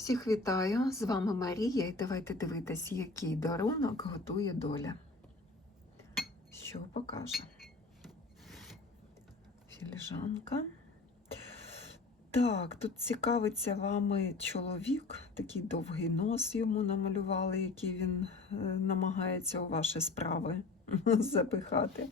Всіх вітаю! З вами Марія, і давайте дивитись, який дарунок готує доля. Що покаже? Філіжанка. Так, тут цікавиться вами чоловік, такий довгий нос йому намалювали, який він е, намагається у ваші справи запихати.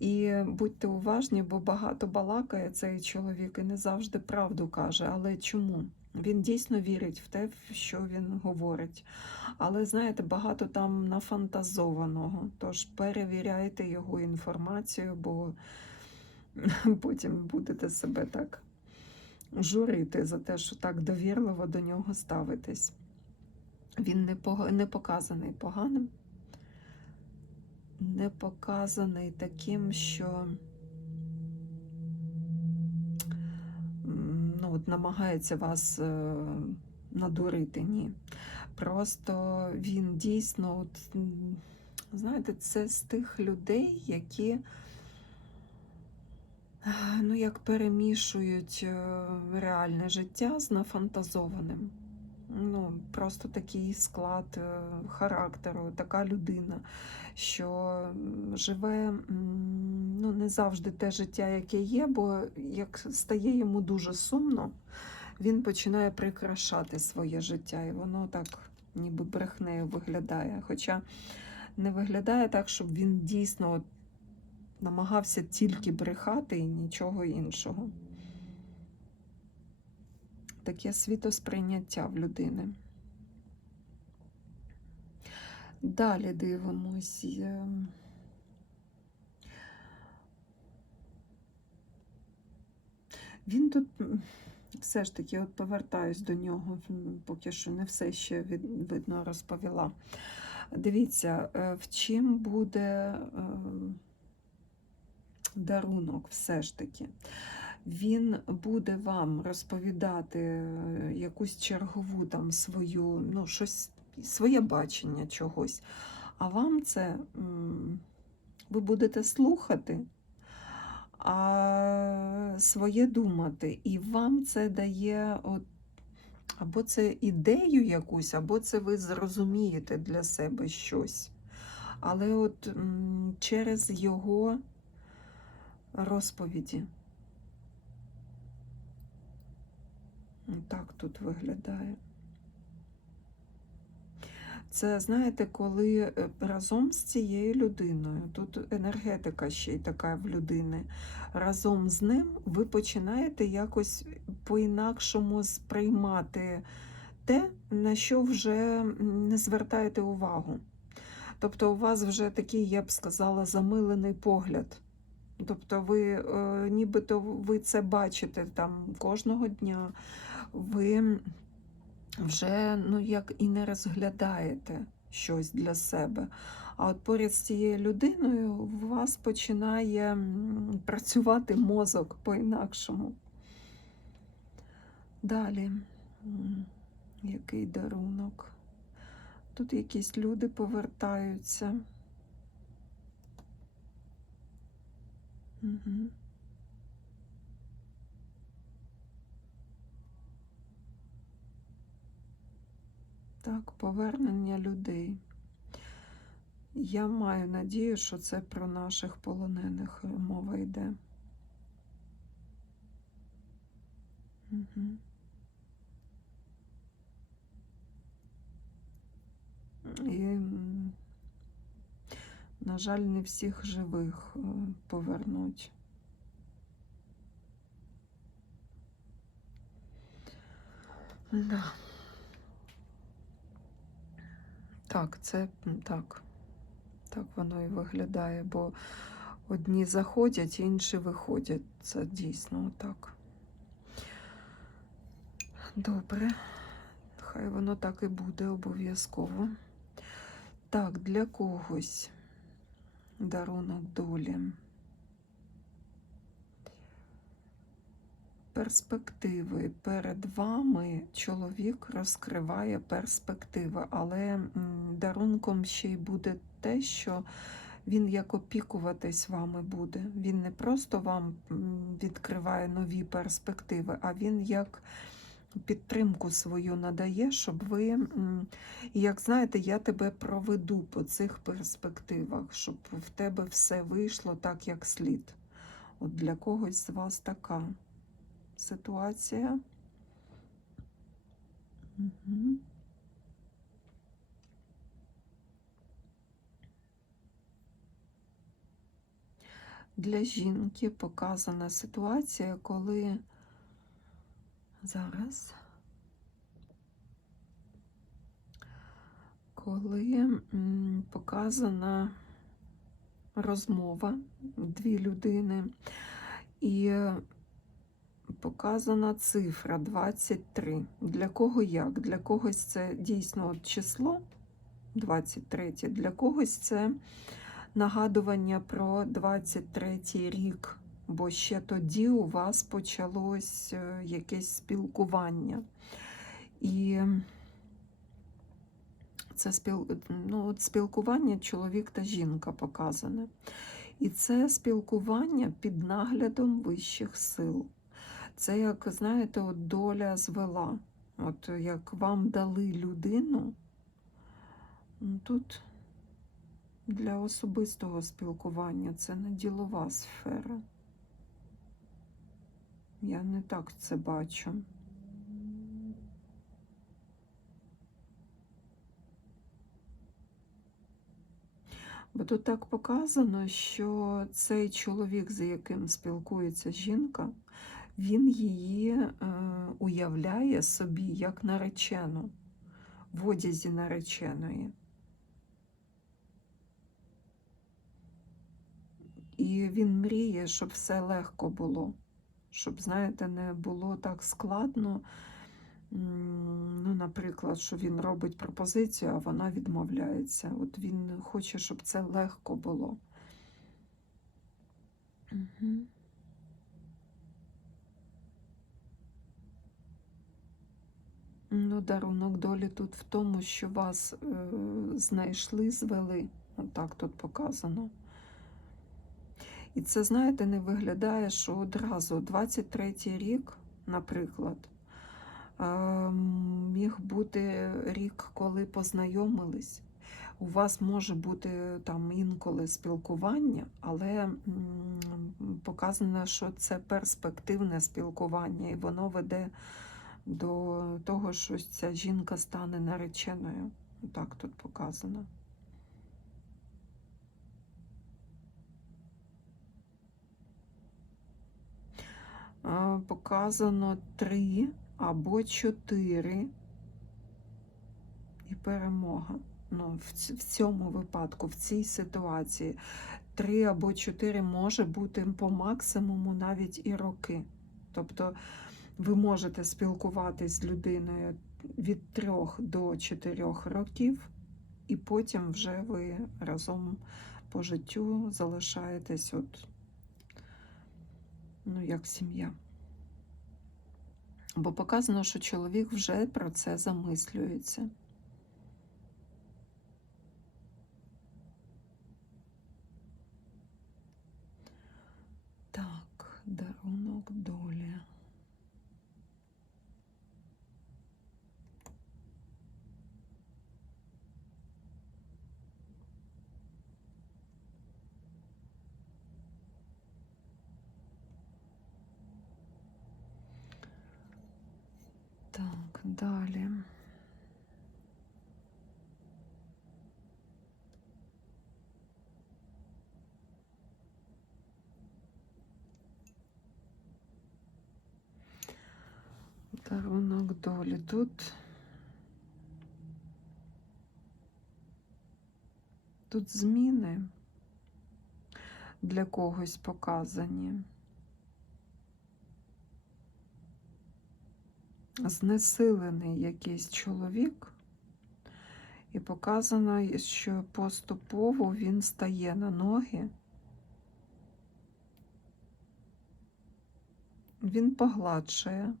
І будьте уважні, бо багато балакає цей чоловік і не завжди правду каже. Але чому? Він дійсно вірить в те, що він говорить. Але знаєте, багато там нафантазованого. Тож перевіряйте його інформацію, бо потім будете себе так журити за те, що так довірливо до нього ставитесь. Він не, показаний поганим, не показаний таким, що м, ну, намагається вас е, надурити. Ні. Просто він дійсно, от, знаєте, це з тих людей, які е, ну, як перемішують е, реальне життя з нафантазованим. Ну, просто такий склад характеру, така людина, що живе м, ну, не завжди те життя, яке є, бо як стає йому дуже сумно, він починає прикрашати своє життя, і воно так ніби брехнею виглядає. Хоча не виглядає так, щоб він дійсно намагався тільки брехати і нічого іншого. Таке світосприйняття в людини. Далі дивимось. е, Він тут все ж таки, от повертаюсь до нього, поки що не все ще видно розповіла. Дивіться, е, в чим буде е, дарунок все ж таки. Він буде вам розповідати е, якусь чергову там свою, ну, щось, своє бачення чогось. А вам це ви будете слухати, а своє думати. І вам це дає от, або це ідею якусь, або це ви зрозумієте для себе щось. Але от через його розповіді. Так тут виглядає. Це, знаєте, коли е, разом з цією людиною, тут енергетика ще й така в людини, разом з ним ви починаєте якось по-інакшому сприймати те, на що вже не звертаєте увагу. Тобто у вас вже такий, я б сказала, замилений погляд. Тобто ви е, нібито ви це бачите там кожного дня, ви вже ну, як і не розглядаєте щось для себе. А от поряд з цією людиною у вас починає працювати мозок по-інакшому. Далі, який дарунок? Тут якісь люди повертаються. Угу. Так, повернення людей. Я маю надію, що це про наших полонених мова йде. Угу. І, на жаль, не всіх живих е, повернуть. Да. Так, це так. Так воно і виглядає, бо одні заходять, інші виходять. Це дійсно так. Добре. Хай воно так і буде обов'язково. Так, для когось дарунок долі. Перспективи перед вами чоловік розкриває перспективи, але дарунком ще й буде те, що він як опікуватись вами буде. Він не просто вам відкриває нові перспективи, а він як підтримку свою надає, щоб ви, як знаєте, я тебе проведу по цих перспективах, щоб в тебе все вийшло так, як слід. От для когось з вас така ситуація. Угу. Для жінки показана ситуація, коли зараз, коли показана розмова дві людини і показана цифра 23. Для кого як? Для когось це дійсно число 23, для когось це нагадування про 23 рік, бо ще тоді у вас почалось е, якесь спілкування. І це спіл... ну, от спілкування чоловік та жінка показане. І це спілкування під наглядом вищих сил. Це, як, знаєте, от доля звела. От як вам дали людину, ну, тут для особистого спілкування це не ділова сфера. Я не так це бачу. Бо тут так показано, що цей чоловік, з яким спілкується жінка, він її е, уявляє собі як наречену в одязі нареченої. І він мріє, щоб все легко було, щоб, знаєте, не було так складно. Ну, Наприклад, що він робить пропозицію, а вона відмовляється. От він хоче, щоб це легко було. Угу. Ну, дарунок долі тут в тому, що вас е, знайшли, звели. Отак тут показано. І це, знаєте, не виглядає, що одразу 23-й рік, наприклад, міг бути рік, коли познайомились. У вас може бути там інколи спілкування, але показано, що це перспективне спілкування, і воно веде до того, що ця жінка стане нареченою. Так тут показано. Показано три або чотири і перемога. Ну, В цьому випадку, в цій ситуації, три або чотири може бути по максимуму навіть і роки. Тобто ви можете спілкуватись з людиною від трьох до чотирьох років, і потім вже ви разом по життю залишаєтесь, от, ну, як сім'я. Бо показано, що чоловік вже про це замислюється. Так, дарунок долі. Так, далі. Дарунок долі тут. Тут зміни для когось показані. Знесилений якийсь чоловік, і показано, що поступово він стає на ноги. Він погладшує,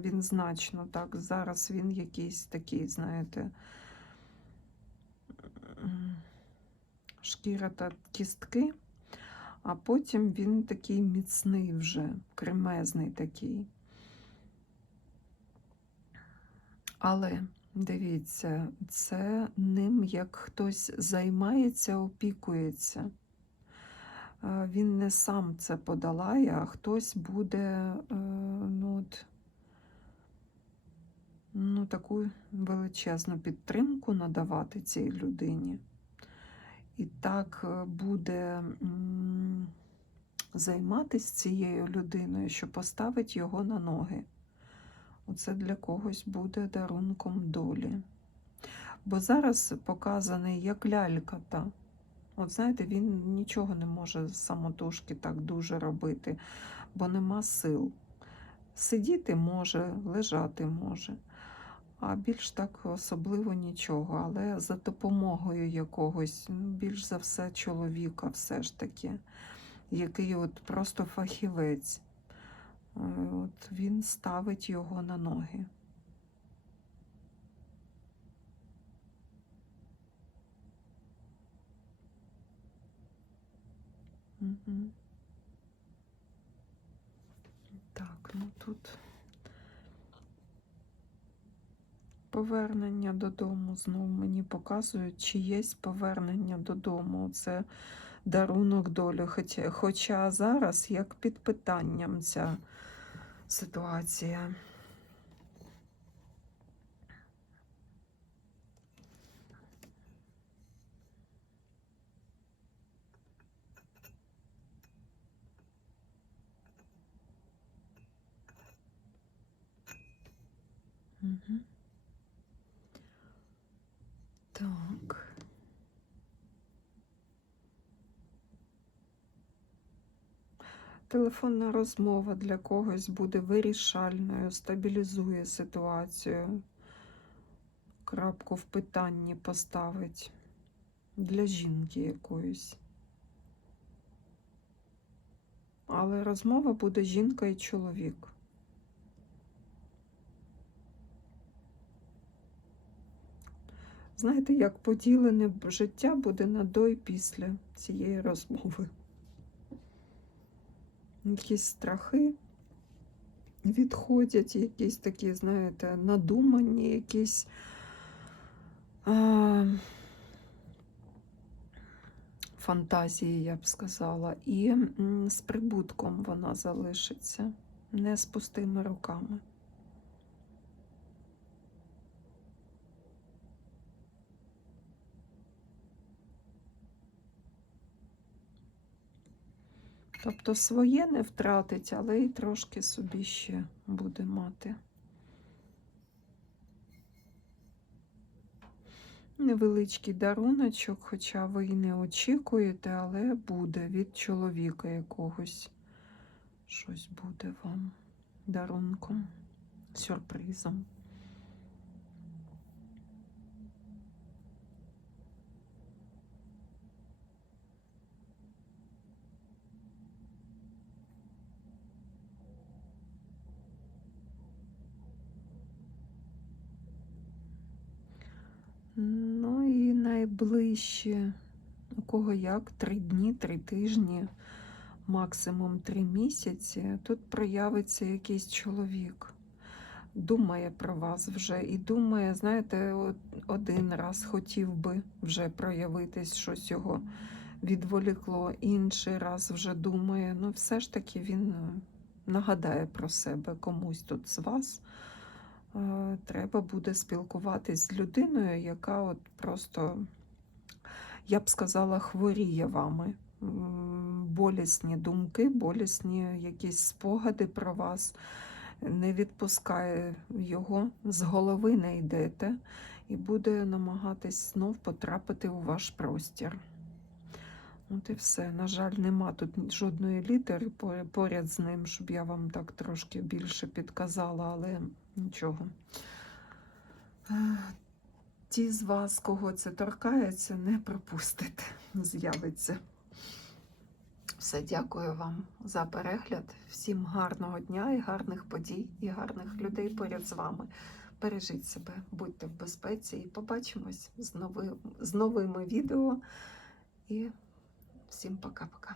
він значно так. Зараз він якийсь такий, знаєте, шкіра та кістки, а потім він такий міцний вже, кремезний такий. Але дивіться, це ним як хтось займається, опікується. Е, Він не сам це подолає, а хтось буде е, ну, от, ну, таку величезну підтримку надавати цій людині. І так е, буде займатися цією людиною, що поставить його на ноги. Оце для когось буде дарунком долі. Бо зараз показаний як лялька та. От знаєте, він нічого не може самотужки так дуже робити, бо нема сил. Сидіти може, лежати може, а більш так особливо нічого. Але за допомогою якогось, ну, більш за все, чоловіка, все ж таки, який от просто фахівець. Е, От він ставить його на ноги. Так, ну тут повернення додому знову мені показують, чи є повернення додому. Це дарунок долі. Хоча, хоча зараз як під питанням ця ситуація. Угу. Так. Телефонна розмова для когось буде вирішальною, стабілізує ситуацію, крапку в питанні поставить для жінки якоїсь. Але розмова буде жінка і чоловік. Знаєте, як поділене життя буде на до і після цієї розмови. Якісь страхи відходять, якісь такі, знаєте, надумані, якісь а, фантазії, я б сказала, і з прибутком вона залишиться, не з пустими руками. Тобто своє не втратить, але й трошки собі ще буде мати. Невеличкий даруночок, хоча ви й не очікуєте, але буде від чоловіка якогось. Щось буде вам дарунком, сюрпризом. Ну і найближче, у кого як, три дні, три тижні, максимум три місяці. Тут проявиться якийсь чоловік. Думає про вас вже і думає, знаєте, один раз хотів би вже проявитись, щось його відволікло, інший раз вже думає. Ну, все ж таки він е, нагадає про себе комусь тут з вас. Е, Треба буде спілкуватись з людиною, яка от просто, я б сказала, хворіє вами. Болісні думки, болісні якісь спогади про вас. Не відпускає його, з голови не йдете, і буде намагатись знов потрапити у ваш простір. От і все. На жаль, нема тут жодної літери поряд з ним, щоб я вам так трошки більше підказала, але нічого. Е, Ті з вас, кого це торкається, не пропустите, з'явиться. Все, дякую вам за перегляд. Всім гарного дня і гарних подій, і гарних людей поряд з вами. Бережіть себе, будьте в безпеці і побачимось з, нови, з новими відео. І всім пока-пока.